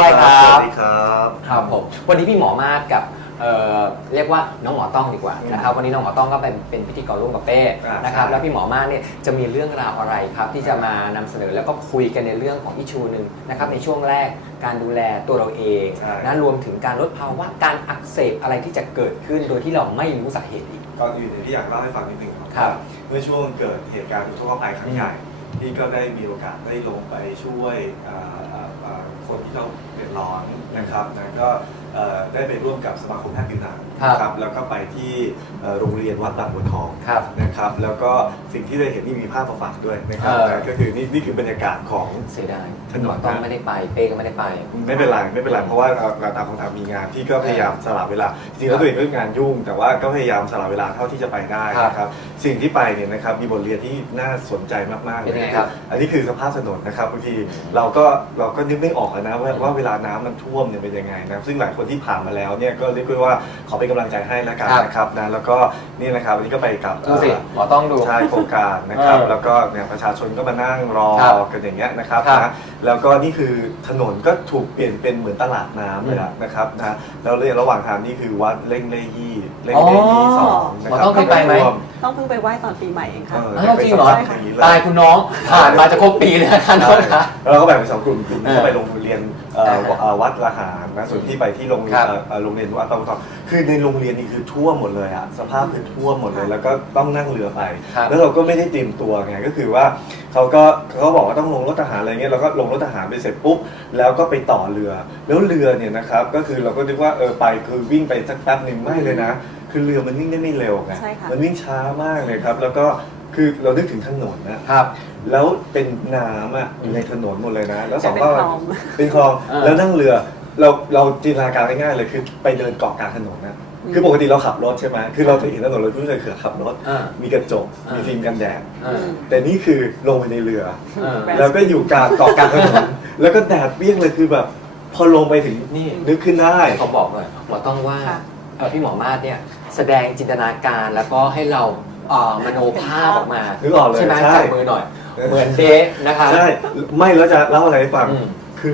ด้วยครัสวับสดีครับครับผมวันนี้พี่หมอมาศกับเอ่อเรียกว่าน้องหมอต้องดีกว่านะครับวันนี้น้องหมอต้องก็เป็นเป็นพิธีกรร่วมกับเป้อ่านนะครับใช่แล้วพี่หมอมาศเนี่ยจะมีเรื่องราวอะไรครับ ที่จะมานำเสนอแล้วก็คุยกันในเรื่องของอิชูหนึ่งนะครับในช่วงแรกการดูแลตัวเราเองใช่ นะรวมถึงการลดภาวะการอักเสบอะไรที่จะเกิดขึ้นโดยที่เราไม่รู้สาเหตุอีก ก่อนอื่นเนี่ยที่อยากเล่าให้ฟังนิดนึงครับครับเมื่อช่วงเกิดเหตุการณ์อุทกภัยครั้งใหญ่ที่ก็ได้มีโอกาสได้ลงไปช่วยอ่าอ่าอ่า คนที่เราเดือดร้อนนะครับนะก็ได้ไปร่วมกับสมาคมแพทย์ผิวหนัง ครับนะครับแล้วก็ไปที่เอ่อโรงเรียนวัดบางบัวทองครับนะครับแล้วก็สิ่งที่ได้เห็นนี่มีภาพมาฝากด้วยนะครับเออ นะก็คือนี่นี่คือบรรยากาศของ เสียดายถนนหมอต้องไม่ได้ไป เป้ก็ไม่ได้ไป ไม่เป็นไรไม่เป็นไรเพราะว่าเราเราตามคำถามมีงานที่ก็พยายามสละเวลาจริงๆแล้วตัวเองก็งานยุ่ง แต่ว่าก็พยายามสละเวลาเท่าที่จะไปได้นะครับสิ่งที่ไปเนี่ยนะครับมีบทเรียนที่น่าสนใจมากๆเลเป็นยยังไงครับอันนี้คือสภาพถนนนะครับบางทีเราก็เราก็นึกไม่ออกนะว่าว่าเวลาน้ำมันท่วมเนี่ยเป็นยังไงนะซึ่งหลายคนที่ผ่านมาแล้วเนี่ยก็เรียกได้ว่าขอเป็นกำลังใจให้แล้วกันครับนะครับนะแล้วก็นี่นะครับวันนี้ก็ไปกับดูสิเอ่อหมอต้องดู ใช่โครงการนะครับ เออแล้วก็เนี่ยประชาชนก็มานั่งรอครับกันอย่างเงี้ยนะครับครับนะแล้วก็นี่คือถนนก็ถูกเปลี่ยนเป็นเหมือนตลาดน้ำเลยอะนะครับนะแล้วเรียระหว่างทางนี่คือวัดเล่งเล่ยี่เล่งเล่ยี่สองนะครัหมอต้องเคยไปไหมท่ว ต้องเพิ่งไปไหว้ตอนปีใหม่เองค่ะ เออ อ้าวจริงเหรอไปสภาพอย่างนี้เลยตายคุณน้อง ผ่านมาจะครบปีแล้วท่านโทษนะแล้วเราก็แบ่งเป็นสองกลุ่มกลุ่มหนึงเออก็ไปโรงเรียนเอ่ออ่าเอ่อวัดละหารนะส่วนที่ไปที่โรงเรียนครับ เอ่อเอ่อโรงเรียนวัดตองทองคือในโรงเรียนนี่คือท่วมหมดเลยอะสภาพคือท่วมหมดเลย แล้วก็ต้องนั่งเรือไป ครับ แล้วเราก็ไม่ได้เตรียมตัวไงก็คือว่าเขาก็เขาก็บอกว่าต้องลงรถทหารอะไรเงี้ยเราก็ลงรถทหารไปเสร็จปุ๊บแล้วก็ไปต่อเรือ แล้วเรือเนี่ยนะครับก็คือเราก็นึกว่าเออไปคือวิ่งไปสักแป๊บหนึ่งไม่เลยนะ คือเรือมันวิ่งได้ไม่เร็วไงใช่ค่ะ มันวิ่งช้ามากเลยครับ แล้วก็คือเรานึกถึงถนนนะครับ แล้วเป็นน้ำอะอยู่ในถนนหมดเลยนะ แล้วสองเป็นก็คลอง เป็นคลองเออแล้วนั่งเรือเราเราจินตนาการง่ายๆเลยคือไปเดินเกาะกลางถนนนะอืมคือปกติเราขับรถใช่ไหมคือเราจะเห็นถนนเราคุ้นเคยคือขับรถ อ่ามีกระจกเออมีฟิล์มกันแดดอ่าแต่นี่คือลงไปในเรือเออแบบแล้วก็อยู่กลางเกาะกลางถนนแล้วก็แดดเปรี้ยงเลยคือแบบ พอลงไปถึงนี่ นึกขึ้นได้เขาบอกเลยหมอต้องว่าค่ะ เอ่อพี่หมอมาศเนี่ย แสดงจินตนาการแล้วก็ให้เราเอ่อมโนภาพออกมานึกออกเลยใช่ไหมใช่ จับมือหน่อย เหมือนเดะนะคะ ใช่ ไม่แล้วจะเล่าอะไรให้ฟัง อืม คือ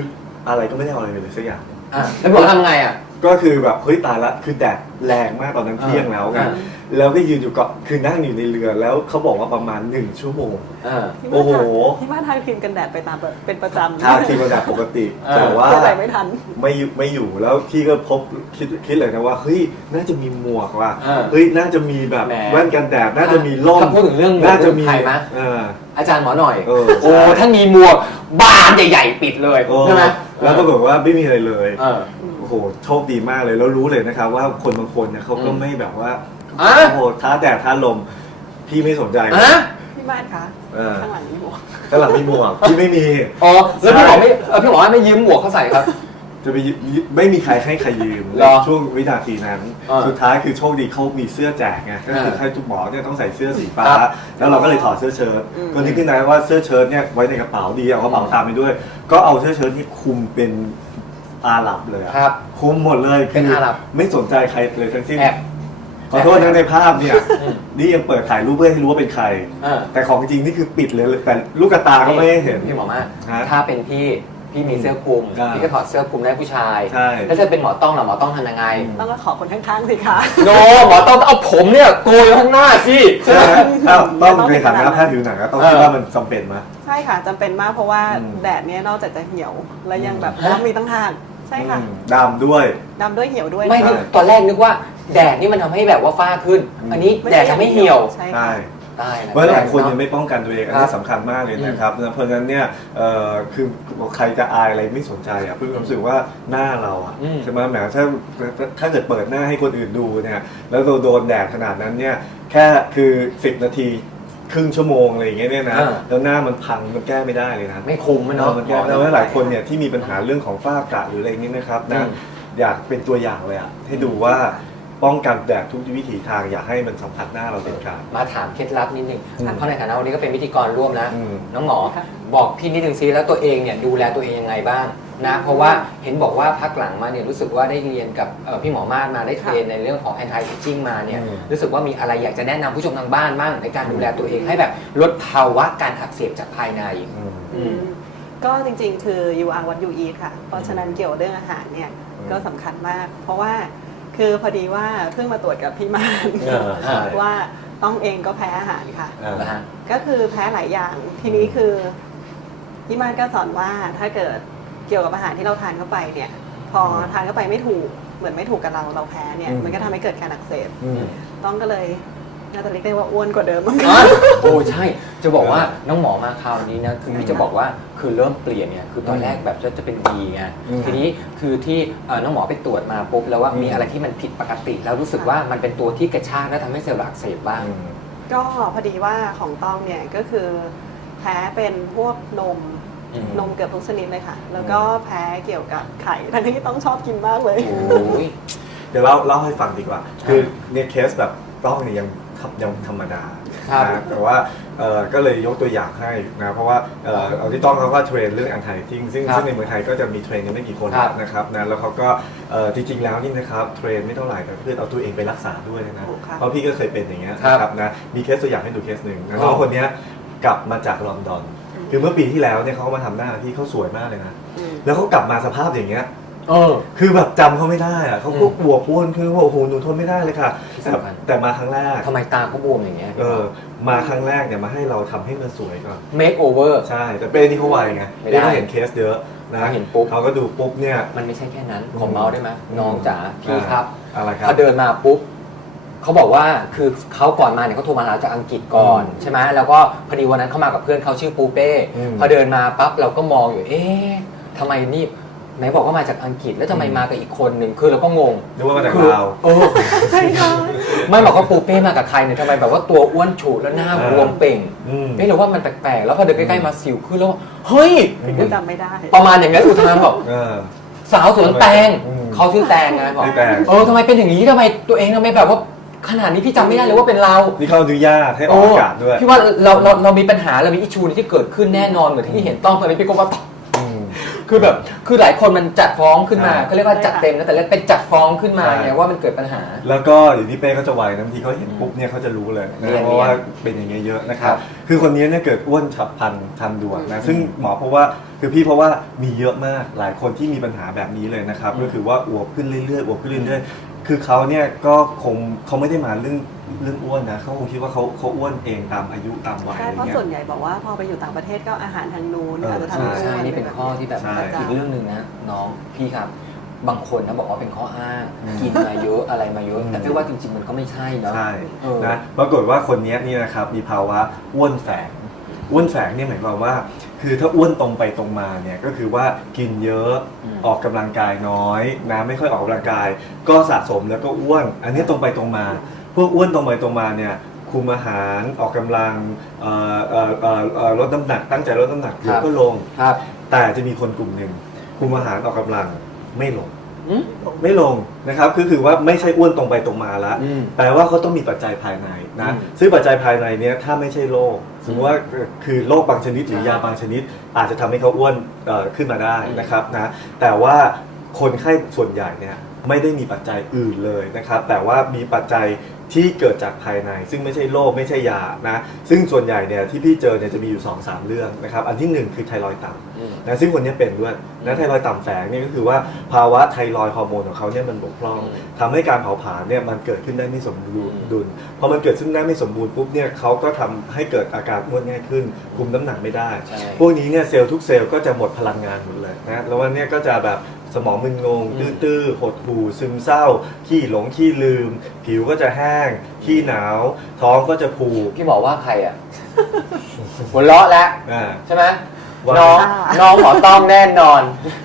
อะไรก็ไม่ได้เอาอะไรไปเลยสักอย่าง อะแล้วหมอทำไงอะ ก็คือแบบเฮ้ยตายละ คือแดดแรงมากตอนนั้นเที่ยงแล้วไงอ่า แล้วก็ยืนอยู่เกาะคือนั่งอยู่ในเรือแล้วเขาบอกว่าประมาณหนึ่งชั่วโมงอ่าที่โอ้บ้านโหทาที่บ้านทางครีมกันแดดไปตามเป็นประจำทาครีมกันแดดปกติ เออ แต่ว่าเพื่อใส่ไม่ทัน ไม่อยู่ไม่อยู่แล้วพี่ก็พบคิดคิดเลยนะว่าเฮ้ยน่าจะมีหมวกว่ะเออเฮ้ยน่าจะมีแบบแหม แว่นกันแดดน่าจะมีร่มถ้าพูดถึงเรื่องหมวกน่าจะมีใครมะ เออ อาจารย์หมอหน่อย เออโอ้ใช่ท่านมีหมวกบานใหญ่ๆปิดเลยเออใช่ไหมแล้วก็บอกว่าไม่มีอะไรเลย เออ โอ้โหโชคดีมากเลยแล้วรู้เลยนะครับว่าคนบางคนเนี่ยเขาก็อืมไม่แบบว่า อะ โอ้โหท้าแดดท้าลม พี่ไม่สนใจอะพี่บ้านคะเออข้างหลังนี่หมวกข้างหลังมีหมวกพี่ไม่มี อ๋อแล้วพี่หมอใช่ไม่เออพี่หมอไม่ยืมหมวกเขาใส่ครับ จะไปยืไม่มีใครให้ใครยืมเหรอช่วงวินาทีนั้น อ่าสุดท้ายคือโชคดีเขามีเสื้อแจกไงก็คืออ่าให้ทุกหมอเนี่ยต้องใส่เสื้อสีฟ้า ครับแล้วเราก็เลยถอดเสื้อเชิ้ตอืม ก็นึกขึ้นได้ว่าเสื้อเชิ้ตเนี่ยไว้ในกระเป๋าดีเอากระเป๋าตามไปด้วย ก็เอาเสื้อเชิ้ตนี่คลุมเป็นอาหรับเลยอะครับคลุมหมดเลยเป็นอาหรับไม่สนใจใครเลยทั้งสิ้นแอบ ขอโทษนะในภาพเนี่ยอืมนี่ยังเปิดถ่ายรูปเพื่อให้รู้ว่าเป็นใคร เออแต่ของจริงนี่คือปิดเลย แต่ลูกกระตาก็ไม่ให้เห็น พี่หมอมาฮะถ้าเป็นพี่พี่มีเสื้อคลุมอ่าพี่ก็ถอดเสื้อคลุมได้ผู้ชายใช่แล้วถ้าเป็นหมอต้องล่ะหมอต้องทำยังไงต้องมาขอคนข้างๆสิคะ โนหมอต้องเอาผมเนี่ยโกยไว้ข้างหน้าสิใช่ไหมอ้าวต้องต้องในเป็นฐานะขนาดนั้นแพทย์ผิวหนังอะต้องเออคิดว่ามันจำเป็นไหม ใช่ค่ะจำเป็นมากเพราะว่าอืม แดดเนี้ยนอกจากจะเหี่ยว แล้วยังแบบฮะมีตั้งทางใช่ค่ะอืมดำด้วย ดำด้วยเหี่ยวด้วย ไม่นึกตอนแรกนึกว่า แดดนี่มันทำให้แบบว่าฝ้าขึ้นอืมอันนี้ไม่แดใช่ดทำให้เหี่ยวใช่ใช่ค่ะตายแล้ว เพราะหลายคนยังเอะไม่ป้องกันตัวเองอันครันี้บสำคัญมากเลยนะครับเพราะฉะนั้นเนี่ยเอ่อคือใครจะอายอะไรไม่สนใจอะเพิ่งรู้สึกว่าหน้าเราอะอืม ใช่ไหมแหมถ้าถ้าเกิดเปิดหน้าให้คนอื่นดูเนี่ยแล้วเราโดนแดดขนาดนั้นเนี่ยแค่คือ 10 นาทีครึ่งชั่วโมงอะไรอย่างเงี้ยเนี่ยนะอ่าแล้วหน้ามันพังมันแก้ไม่ได้เลยนะ ไม่คุ้มมันเนาะเนาะมันแก้แล้วหลายคนเนี่ยที่มีปัญหาเรื่องของฝ้ากระหรืออะไรนี้นะครับอืนะมอยากเป็นตัวอย่างเลยอะให้ดูว่า ป้องกันแดดทุกวิถีทางอย่าให้มันสัมผัสหน้าเราเด็ดขาด มาถามเคล็ดลับนิดนึงอืมเพราะในฐานะวันนี้ก็เป็นพิธีกรร่วมนะ อืม น้องหมอค่ะบอกพี่นิดนึงซิแล้วตัวเองเนี่ยดูแลตัวเองยังไงบ้างนะ เพราะว่าเห็นบอกว่าพักหลังมาเนี่ยรู้สึกว่าได้เรียนกับเอ่อพี่หมอมาศมาได้เทรนในเรื่องของ anti aging มาเนี่ยอืม รู้สึกว่ามีอะไรอยากจะแนะนำผู้ชมทางบ้านบ้างในการดูแลตัวเองให้แบบลดภาวะการอักเสบจากภายใน อืม อืมกก็จริงๆ คือ you are what you eat ค่ะ เพราะฉะนั้นเกี่ยวเรื่องอาหารเนี่ย อืม ก็สำคัญมาก เพราะว่า คือพอดีว่าเพิ่งมาตรวจกับพี่มานเออใช่ ว่าต้องเองก็แพ้อาหารค่ะ อ่านะฮะ ก็คือแพ้หลายอย่างทีนี้คือพี่มานก็สอนว่าถ้าเกิดเกี่ยวกับอาหารที่เราทานเข้าไปเนี่ย พอทานเข้าไปไม่ถูกเหมือนไม่ถูกกับเราเราแพ้เนี่ยอืม มันก็ทำให้เกิดการอักเสบ อืม ต้องก็เลย น่าจะเรียกได้ว่าอ้วนกว่าเดิมมั้งอ๋อโอ้ใช่ จะบอกว่าน้องหมอมาคราวนี้นะ คือพี่จะบอกว่าคือเริ่มเปลี่ยนเนี่ย คือตอนแรกแบบจะจะเป็นดีไง อืมทีนี้คือที่เอ่อน้องหมอไปตรวจมาปุ๊บแล้วว่าอืม มีอะไรที่มันผิดปกติ แล้วรู้สึกว่ามันเป็นตัวที่กระชากและทำให้เซลล์อักเสบบ้างอืมก็พอดีว่าของต้องเนี่ยก็คือแพ้เป็นพวกนมอืมนมเกือบทุกชนิดเลยค่ะ แล้วก็แพ้เกี่ยวกับไข่ทั้งที่ต้องชอบกินมากเลย โอ้ย เดี๋ยวเล่าเล่าให้ฟังดีกว่า คือเนี่ยเคสแบบต้องเนี่ยยัง ยังธรรมดาครับนะแต่ว่าเอ่อก็เลยยกตัวอย่างให้นะเพราะว่าเอ่อเอาที่ต้องเขาก็เทรนเรื่องอันไททิ้งซึ่งครับซึ่งในเมืองไทยก็จะมีเทรนยังไม่กี่คนครับนะครับนะแล้วเขาก็เอ่อจริงๆแล้วนี่นะครับเทรนไม่เท่าไหร่แต่เพื่อเอาตัวเองไปรักษาด้วยนะถูกครับเพราะพี่ก็เคยเป็นอย่างเงี้ยครับนะครับนะมีเคสตัวอย่างให้ดูเคสหนึ่งนะอ๋อน้องคนเนี้ยกลับมาจากลอนดอนอืมคือเมื่อปีที่แล้วเนี่ยเขาก็มาทำหน้าที่เขาสวยมากเลยนะ อืม แล้วเขากลับมาสภาพอย่างเงี้ย เออ คือแบบจำเขาไม่ได้อะเขาก็อืม บวกอ้วนคือว่าโอ้โหหนูทนไม่ได้เลยค่ะที่แต่สำคัญแต่มาครั้งแรกทำไมตาเขาบวมอย่างเงี้ยเออมาครั้งแรกเนี่ยมาให้เราทำให้มันสวยก่อน เมคโอเวอร์ ใช่ แต่เป้นี่เขาไวไงไม่ได้เป้เขาเห็นเคสเยอะนะเขาเห็นปุ๊บ เขาก็ดูปุ๊บเนี่ย มันไม่ใช่แค่นั้น ขอเมาส์ได้ไหมน้องจ๋าพี่อ่าครับ อะไรครัพบ อเดินมาปุ๊บเขาบอกว่าคือเขาก่อนมาเนี่ยเขาโทรมาหาจากอังกฤษก่อนอืมใช่ไหมแล้วก็พอดีวันนั้นเขามากับเพื่อนเขาชื่อปูเป้อืมพอเดินมาปั๊บเราก็มองอยู่เอ๊ะทำไมนี่ ไหนบอกว่ามาจากอังกฤษแล้วทำไมอืมมากับอีกคนหนึ่งคือเราก็งงนึกว่ามาจากคือลาวเออใช่ค่ะไม่บอกว่าปูเป้มากับใครเนี่ยทำไมแบบว่าตัวอ้วนฉุแล้วหน้าเออบวมเป่งอืมเอ๊ะเราว่ามันแปลกๆแล้วพอเดินใกล้ๆมาสิวขึ้นแล้วว่าเฮ้ยอืมก็จำไม่ได้ ประมาณอย่างนั้นอุทานบอกเออสาวสวนแตงอืมเขาชื่อแตงไงบอกชื่อแตงเออทำไมเป็นอย่างนี้ทำไมตัวเองทำไมแบบว่าขนาดนี้พี่จำไม่ได้เลยว่าเป็นเรา นี่เขาอนุญาตให้ออกอากาศด้วย พี่ว่าเราเราเรามีปัญหาเรามีอิชูที่เกิดขึ้นแน่นอนเหมือนที่พี่เห็นต้องตอนนี้พี่ก็ว่าต้องอืม คือแบบคือหลายคนมันจัดฟ้องขึ้นมาใช่เขาเรียกว่าจัดเต็มนะแต่แรกเป็นจัดฟ้องขึ้นมาใช่ไงว่ามันเกิดปัญหา แล้วก็อย่างที่เป้ก็จะไวนะบางทีเขาเห็นปุ๊บเนี่ยเขาจะรู้เลยเนีนะยนๆเพราะว่าเป็นอย่างเงี้ยเยอะนะครัครับบคือคนนี้เนี่ยเกิดอ้วนฉับพลันทันด่วนนะอืมซึ่งหมอเพราะว่าคือพี่เพราะว่ามีเยอะมากหลายคนที่มีปัญหาแบบนี้เลยนะครับอืมก็คือว่าอวบขึ้นเรื่อยๆอวบขึ้นเรื่อยๆคือเขาเนี่ยก็คงเขาไม่ได้มาเรื่อง เรื่องอ้วนนะเขาคงคิดว่าเขาเขาอ้วนเองตามอายุตามวัยใช่อะไรเพราะเงี้ส่วยนใหญ่บอกว่าพอไปอยู่ต่างประเทศก็อาหารทางนู้นเอออาจจะทำให้ใช่อ้วนี่เป็นข้อที่แบบใช่ อีกเรื่องหนึ่งนะน้องพี่ครับ บางคนนะบอกว่าเป็นข้ออ้างอืมกินมาเยอะอะไรมาเยอะอืมแต่พี่ว่าจริง ๆ มันก็ไม่ใช่เนาะ ใช่เออ นะปรากฏว่าคนนี้นี่นะครับมีภาวะอ้วนแฝงอ้วนแฝงเนี่ยหมายความว่า คือถ้าอ้วนตรงไปตรงมาเนี่ยก็คือว่ากินเยอะอืมออกกำลังกายน้อยนะไม่ค่อยออกกำลังกาย ก็สะสมแล้วก็อ้วน อันนี้ตรงไปตรงมา พวกอ้วนตรงไปตรงมาเนี่ยคุมอาหารออกกำลังเอ่อเอ่อเอ่อเอ่อลดน้ำหนักตั้งใจลดน้ำหนักเดี๋ยวก็ลง ครับ แต่จะมีคนกลุ่มหนึ่งคุมอาหารออกกำลังไม่ลง อืม ไม่ลงนะครับก็คือว่าไม่ใช่อ้วนตรงไปตรงมาละอืม แปลว่าเขาต้องมีปัจจัยภายในนะอืม ซึ่งปัจจัยภายในเนี้ยถ้าไม่ใช่โรคสมมติว่าคือโรคบางชนิดหรือยาบางชนิด อาจจะทำให้เขาอ้วนเอ่อขึ้นมาได้อืมนะครับนะแต่ว่าคนไข้ส่วนใหญ่เนี่ยไม่ได้มีปัจจัยอื่นเลยนะครับแต่ว่ามีปัจจัย ที่เกิดจากภายใน ซึ่งไม่ใช่โรคไม่ใช่ยานะซึ่งส่วนใหญ่เนี่ยที่พี่เจอเนี่ยจะมีอยู่2อสามเรื่องนะครับอันที่หนึ่งคือไทรอยด์ต่ำอืมนะซึ่งคนนี้เป็นด้วยนะไทรอยด์ต่ำแฝงเนี่ยก็คือว่าภาวะไทรอยด์ฮอร์โมนของเขาเนี่ยมันบกพร่องอืมทำให้การเผาผลาญเนี่ยมันเกิดขึ้นได้ไม่สมดุลพอมันเกิดขึ้นได้ไม่สมบูรณ์ปุ๊บเนี่ยเขาก็ทำให้เกิดอาการอ้วนง่ายขึ้น คุมน้ำหนักไม่ได้ใช่พวกนี้เนี่ยเซลล์ทุกเซลล์ก็จะหมดพลังงานหมดเลยนะแล้ววันเนี้ยก็จะแบบ สมองมึนงงอืมตื้อๆหดหู่ซึมเศร้า ขี้หลงขี้ลืม ผิวก็จะแห้ง ขี้หนาว ท้องก็จะผูกพี่หมอว่าใครอะ หัวเราะแล้วอ่า ใช่ไหมว่า น้องค่ะน้องหมอต้องแน่นอน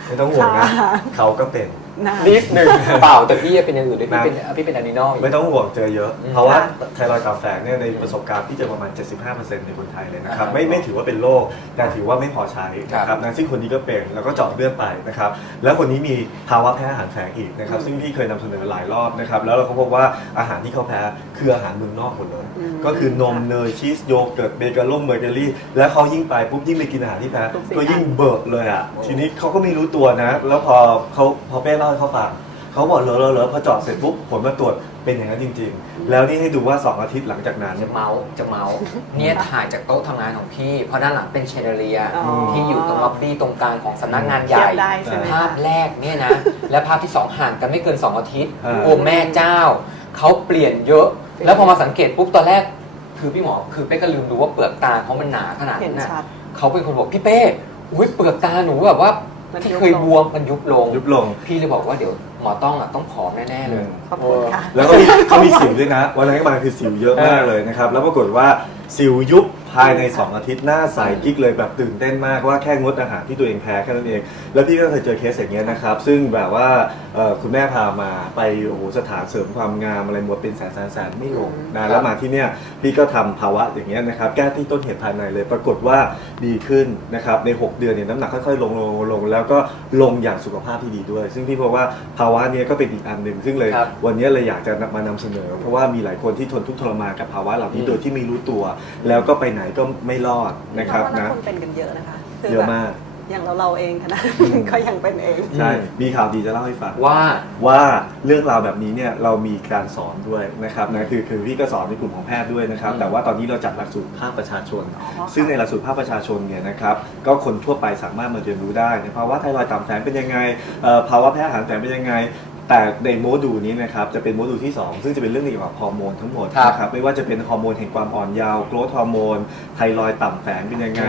ไม่ต้องห่วงนะ ค่ะ เขาก็เป็น นะนิดหนึ่ง เปล่าแต่พี่เป็นอย่างอื่นด้วยพี่นะเป็นพี่เป็นอะนินอล ไม่ต้องห่วงเจอเยอะ อืมเพราะว่าค่ะไทรอยด์ตับแฝงเนี่ยในประสบการณ์ที่เจอประมาณ 75%ในคนไทยเลยนะครับ อ่าไม่ไม่ถือว่าเป็นโรคแต่ถือว่าไม่พอใช้นะคครัรับบนะซึ่งคนนี้ก็เป็นแล้วก็เจาะเลือดไปนะครับ แล้วคนนี้มีภาวะแพ้อาหารแฝงอีกนะครับ ซึ่งพี่เคยนำเสนอหลายรอบนะครับ แล้วเราก็พบว่าอาหารที่เขาแพ้คืออาหารเมืองนอกหมดเลย อืมก็คือนมเนยชีสโยเกิร์ตเบเกอร์ลมเบเกอรี่ แล้วเขายิ่งไปปุ๊บยิ่งไปกินอาหารที่แพ้ทุกสิ่ง ก็ยิ่งเบิกเลยอะโอ้ทีนี้เขาก็ไม่รู้ตัวนะ แล้วพอเขาพอเป้เล่าให้เขาฟังเขาบอกเหรอเหรอเหรอพอเจาะเสร็จปุ๊บผลมาตรวจเป็นอย่างนั้นจริง ๆ แล้วนี่ให้ดูว่า 2 อาทิตย์หลังจากนั้น จะเมาส์จะเมาส์เนี่ยถ่ายจากโต๊ะทำงานของพี่ เพราะด้านหลังเป็นเชนเดอเลียอ๋อ ที่อยู่ตรงล็อบบี้ตรงกลางของสำนักงานใหเทียญ่ บได้ใช่ไหมภาคะ พแรกเนี่ยนะ และภาพที่ 2 ห่างกันไม่เกิน 2 อาทิตย์อ่า โอ้แม่เจ้า เขาเปลี่ยนเยอะ แล้วพอมาสังเกตปุ๊บตอนแรก คือพี่หมอคือเป๊กก็ลืมดูว่าเปลือกตาเขามันหนาขนาดเห็นนั้นน่ะชัด เขาเป็นคนบอกพี่เป้อุ้ยเปลือกตาหนูแบบว่า มันที่ยุบเคยลงบวมมันยุบลง ยุบลง พี่เลยบอกว่าเดี๋ยวหมอต้องอะต้องผอมแน่ๆเลย ขอบคุณค่ะ แล้วก็มีเขามีสิวด้วยนะ วันนั้นก็มาคือสิวเยอะมากเลยนะครับ แล้วปรากฏว่าสิวยุบ ภายใน 2 อาทิตย์หน้าใสกิ๊กเลยแบบตื่นเต้นมากว่าแค่งดอาหารที่ตัวเองแพ้แค่นั้นเอง แล้วพี่ก็เคยเจอเคสอย่างเงี้ยนะครับ ซึ่งแบบว่าเอ่อคุณแม่พามาไปโอ้โหสถานเสริมความงามอะไรหมดเป็นแสนแสนแสนไม่ลงนะแล้วมาที่เนี่ยพี่ก็ทำภาวะอย่างเงี้ยนะครับแก้ที่ต้นเหตุภายในเลยปรากฏว่าดีขึ้นนะครับใน 6 เดือนเนี่ยน้ำหนักค่อยๆลงลงลงแล้วก็ลงอย่างสุขภาพที่ดีด้วย ซึ่งพี่พบว่าภาวะเนี้ยก็เป็นอีกอันหนึ่งซึ่งเลยครับวันนี้เลยอยากจะมานำเสนอ เพราะว่ามีหลายคนที่ทนทุกข์ทรมานกับภาวะเหล่านี้อืม โดยที่ไม่รู้ตัว แล้วก็ไปไหนก็ไม่รอดนะครับเพาว่านะคนเป็นกันเยอะนะคะคืเยอะแบบมาก อย่างเราเราเองขนาดอืมก็ยังเป็นเอง ใช่ มีข่าวดีจะเล่าให้ฟัง ว่า ว่าเรื่องราวแบบนี้เนี่ยเรามีการสอนด้วยนะครับนะคือคือพี่ก็สอนในกลุ่มของแพทย์ด้วยนะครับ อืมแต่ว่าตอนนี้เราจัดหลักสูตรภาคประชาชน อ๋อค่ะซึ่งในหลักสูตรภาคประชาชนเนี่ยนะครับก็คนทั่วไปสามารถมาเรียนรู้ได้นะภาวะไทรอยด์ต่ำแฝงเป็นยังไงเอ่อภาวะแพ้อาหารแฝงเป็นยังไง แต่ในโมดูลนี้นะครับจะเป็นโมดูลที่ 2 ซึ่งจะเป็นเรื่องเกี่ยวกับฮอร์โมนทั้งหมดครับนะครับไม่ว่าจะเป็นฮอร์โมนแห่งความอ่อนเยาว์โกรทฮอร์โมนไทรอยด์ต่ำแฝงเป็นยังไง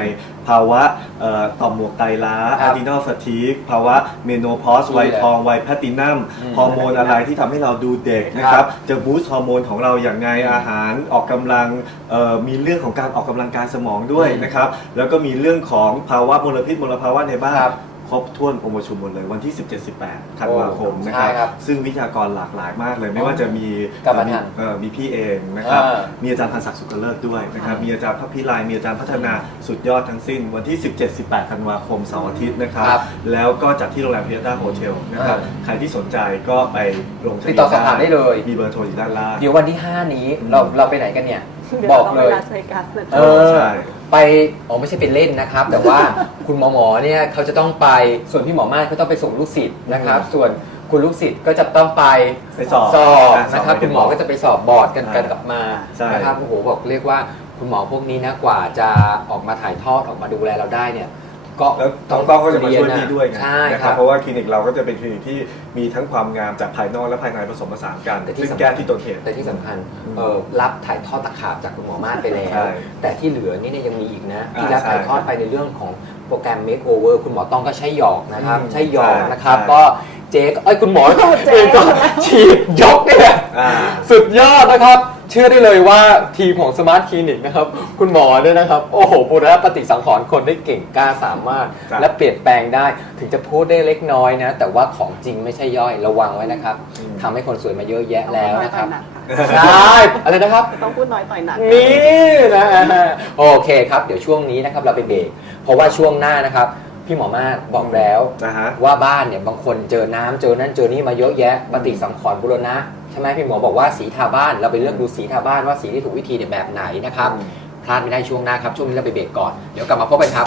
ภาวะเอ่อต่อมหมวกไตล้าครัอะบดีนอลฟาทีกภาวะเมโนพอสวัยทองวัยแพลตตินัมอืมฮอร์โมนอะไรที่ทำให้เราดูเด็กนะคครัรับบจะบูสต์ฮอร์โมนของเราอย่างไงอาหารออกกำลังเอ่อมีเรื่องของการออกกำลังกายสมองด้วยอืมนะครับแล้วก็มีเรื่องของภาวะมลพิษมลภาวะในบ้าน ครับ ครบถ้วนองค์ประชุมหมดเลยวันที่ 17-18ธันวาคมนะคใช่รับครับซึ่งวิทยากรหลากหลายมากเลย ไม่ว่าจะมีกรรมฐานเอ่อมีพี่เองนะครับอ่ามีอาจารย์พันศักดิ์สุขเลิศด้วยนะครับ มีอาจารย์พักพิไลมีอาจารย์พัฒนาสุดยอดทั้งสิ้น วันที่ 17-18ธันวาคมเสาร์อาทิตย์นะครับ ครับแล้วก็จัดที่โรงแรมพียต้าโฮเทลนะครับอ่าใครที่สนใจก็ไปลงทะติเบีดต่อสอบถามได้เลย มีเบอร์โทรอยู่ด้านล่าง เดี๋ยววันที่ 5 นี้อืมเราเราไปไหนกันเนี่ยดี๋วบอกราเลยไปลาสเวกัสนะเอจ๊ะอใช่ ไปอ๋อไม่ใช่ไปเล่นนะครับ แต่ว่า คุณหมอหมอเนี่ยเขาจะต้องไปส่วนพี่หมอมาศเขาต้องไปส่งลูกศิษย์นะครับ ส่วนคุณลูกศิษย์ก็จะต้องไปไปสอบสอบอะนะครับสอบคุณหมอก็จะไปสอบบอร์ดกันอ่ากันกลับมาใช่ นะครับโอ้โหบอกเรียกว่าคุณหมอพวกนี้นะกว่าจะออกมาถ่ายทอดออกมาดูแลเราได้เนี่ย ก็แล้วต้องต้องก็จะมาช่วยพี่ด้วยไงใช่นะคครัรับบเพราะว่าคลินิกเราก็จะเป็นคลินิกที่มีทั้งความงามจากภายนอกและภายในผสมผสานกันแต่ที่ซึ่งสำคัญแก้ที่ต้นเหตุแต่ที่สำคัญอืมเออรับถ่ายทอดตะขาบจากคุณหมอมาศไปแล้วใช่แต่ที่เหลือนี่เนี่ยยังมีอีกนะอ่าที่รับใช่ถ่ายทอดไปในเรื่องของโปรแกรม Makeover คุณหมอต้องก็ใช้หยอกนะครับอืมใช้หยอกใช่นะครับใช่ก็เจ๊ก็เอ้ยคุณหมอเจ๊เองก็ฉีดยกเนี่ยอ่าสุดยอดนะครับ เชื่อได้เลยว่าทีมของสมาร์ทคลินิกนะครับ คุณหมอเนี่ยนะครับ โอ้โหบูรณะปฏิสังขรณ์คนได้เก่งกล้าสามารถ ครับ และเปลี่ยนแปลงได้ ถึงจะพูดได้เล็กน้อยนะ แต่ว่าของจริงไม่ใช่ย่อยระวังไว้นะครับอืมทำให้คนสวยมาเยอะแยะแล้วนะครับต้องพูดอยต่อยหนักใช่อะไรนะครับ ต้องพูดน้อยต่อยหนัก นี่นะโอเคครับ เดี๋ยวช่วงนี้นะครับเราไปเบรกเพราะว่าช่วงหน้านะครับ พี่หมอมาศบอกแล้ว นะฮะ ว่าบ้านเนี่ยบางคนเจอน้ำเจอนั่นเจอนี่มาเยอะแยะปฏิสังขรณ์บุรณะ ใช่ไหมพี่หมอบอกว่าสีทาบ้านเราไปเลือกดูสีทาบ้านว่าสีที่ถูกวิธีเนี่ยแบบไหนนะครับอืมพลาดไม่ได้ช่วงหน้าครับช่วงนี้เราไปเบรกก่อนเดี๋ยวกลับมาพบกันครับ